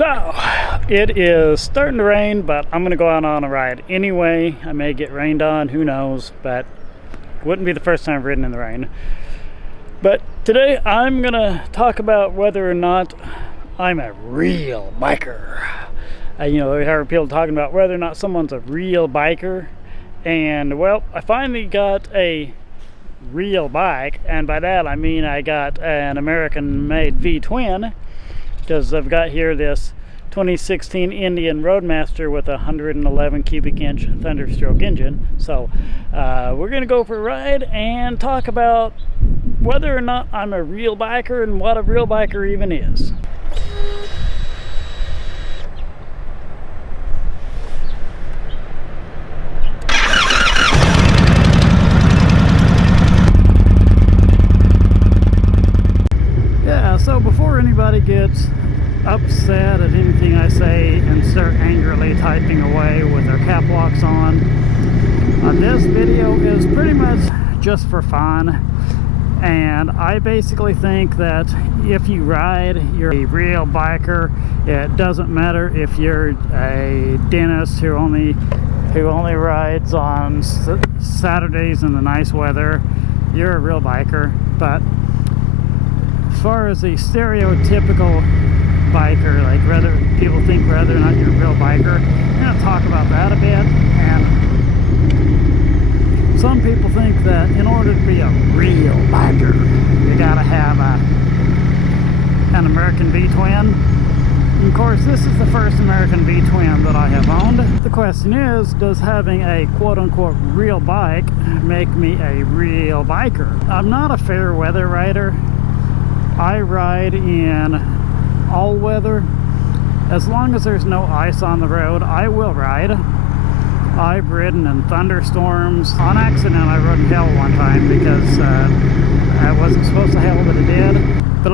So, it is starting to rain, but I'm going to go out on a ride anyway. I may get rained on, who knows, but it wouldn't be the first time I've ridden in the rain. But today I'm going to talk about whether or not I'm a real biker. You know, we heard people talking about whether or not someone's a real biker. And, well, I finally got a real bike, and by that I mean I got an American-made V-twin. Because I've got here this 2016 Indian Roadmaster with a 111 cubic inch Thunderstroke engine. So we're going to go for a ride and talk about whether or not I'm a real biker and what a real biker even is. So before anybody gets upset at anything I say and start angrily typing away with their cap locks on, this video is pretty much just for fun. And I basically think that if you ride, you're a real biker. It doesn't matter if you're a dentist who only rides on Saturdays in the nice weather. You're a real biker. But as far as the stereotypical biker, like whether people think whether or not you're a real biker, I'm going to talk about that a bit. And some people think that in order to be a real biker, you got to have an American V-twin. Of course, this is the first American V-twin that I have owned. The question is, does having a quote-unquote real bike make me a real biker? I'm not a fair weather rider. I ride in all weather. As long as there's no ice on the road, I will ride. I've ridden in thunderstorms. On accident, I rode in hail one time because I wasn't supposed to hail, but it did. But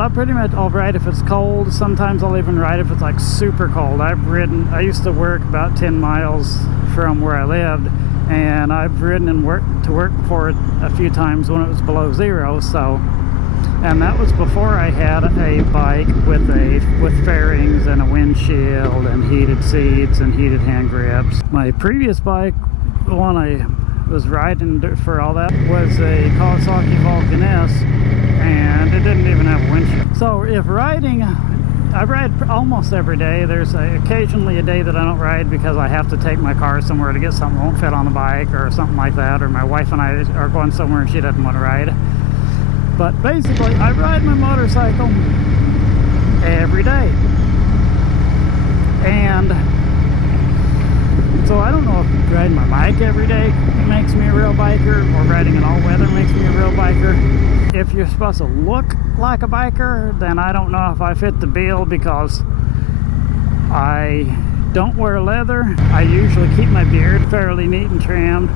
I'll ride if it's cold. Sometimes I'll even ride if it's like super cold. I used to work about 10 miles from where I lived, and I've ridden to work before a few times when it was below zero. And that was before I had a bike with fairings and a windshield and heated seats and heated hand grips. My previous bike, the one I was riding for all that, was a Kawasaki Vulcan S, and it didn't even have a windshield. So if riding, I ride almost every day. There's occasionally a day that I don't ride because I have to take my car somewhere to get something that won't fit on the bike or something like that, or my wife and I are going somewhere and she doesn't want to ride. But basically, I ride my motorcycle every day. And so I don't know if riding my bike every day makes me a real biker, or riding in all weather makes me a real biker. If you're supposed to look like a biker, then I don't know if I fit the bill, because I don't wear leather. I usually keep my beard fairly neat and trimmed.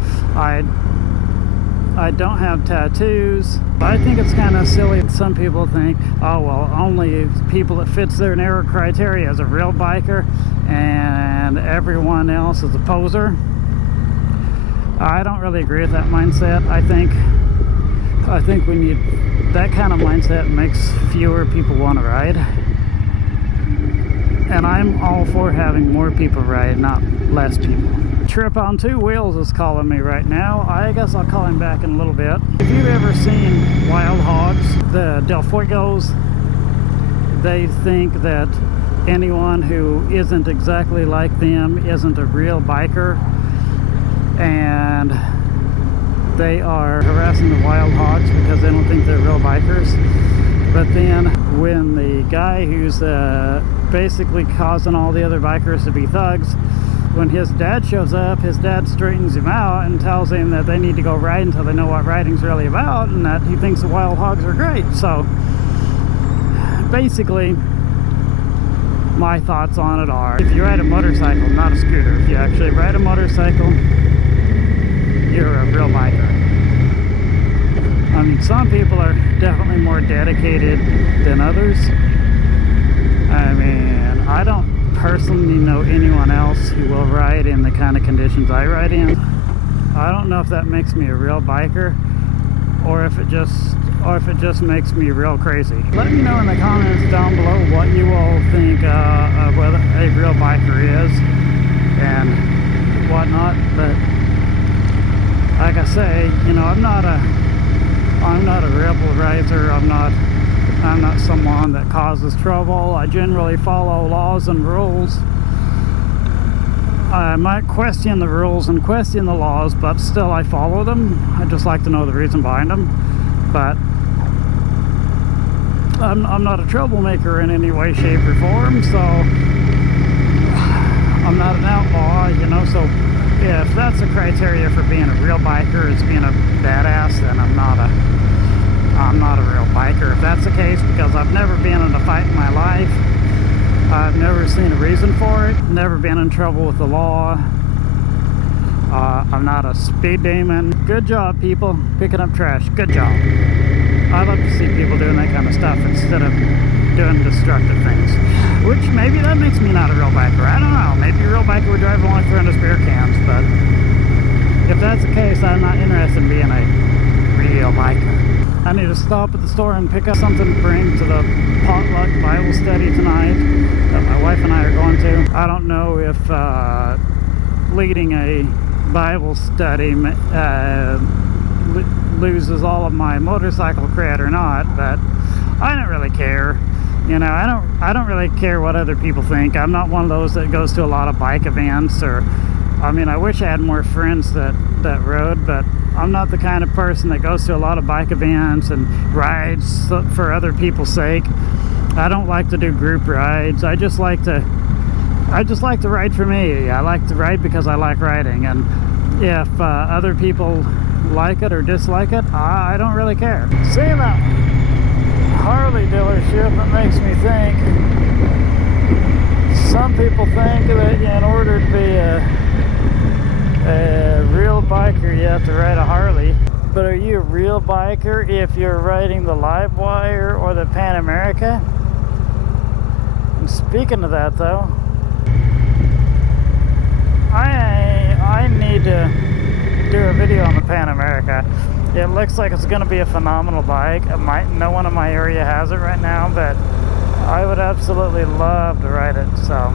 I don't have tattoos. I think it's kind of silly. Some people think, oh well, only people that fits their narrow criteria is a real biker and everyone else is a poser. I don't really agree with that mindset. I think that kind of mindset makes fewer people want to ride. And I'm all for having more people ride, not less people. Trip on Two Wheels is calling me right now. I guess I'll call him back in a little bit. If you've ever seen wild hogs, the Del Fuegos, they think that anyone who isn't exactly like them isn't a real biker, and they are harassing the wild hogs because they don't think they're real bikers. But then when the guy who's basically causing all the other bikers to be thugs, when his dad shows up, his dad straightens him out and tells him that they need to go ride until they know what riding's really about, and that he thinks the wild hogs are great. So basically, my thoughts on it are, if you ride a motorcycle, not a scooter, if you actually ride a motorcycle, you're a real biker. I mean, some people are definitely more dedicated than others. I mean, I don't personally know anyone else who will ride in the kind of conditions I ride in. I don't know if that makes me a real biker, or if it just or if it just makes me real crazy. Let me know in the comments down below what you all think of what a real biker is and whatnot. But like I say, you know, I'm not a rebel riser. I'm not someone that causes trouble. I generally follow laws and rules. I might question the rules and question the laws, but still I follow them. I just like to know the reason behind them. But I'm not a troublemaker in any way, shape, or form, so I'm not an outlaw, you know. So if that's the criteria for being a real biker, is being a badass, then I'm not a real biker. If that's the case, because I've never been in a fight in my life, I've never seen a reason for it, never been in trouble with the law. I'm not a speed demon. Good job, people, picking up trash. Good job. I love to see people doing that kind of stuff instead of doing destructive things. Which, maybe that makes me not a real biker. I don't know. Maybe a real biker would drive along throwing his beer cans, but if that's the case, I'm not interested in being a real biker. I need to stop at the store and pick up something to bring to the potluck Bible study tonight that my wife and I are going to. I don't know if leading a Bible study loses all of my motorcycle cred or not, but I don't really care. You know, I don't really care what other people think. I'm not one of those that goes to a lot of bike events, or I mean, I wish I had more friends that rode, but I'm not the kind of person that goes to a lot of bike events and rides for other people's sake. I don't like to do group rides. I just like to ride for me. I like to ride because I like riding, and if other people like it or dislike it, I don't really care. Seeing that Harley dealership, it makes me think, some people think that in order to be a real biker, you have to ride a Harley. But are you a real biker if you're riding the Livewire or the Pan America? And speaking of that, though, I need to do a video on the Pan America. It looks like it's going to be a phenomenal bike. No one in my area has it right now, but I would absolutely love to ride it. So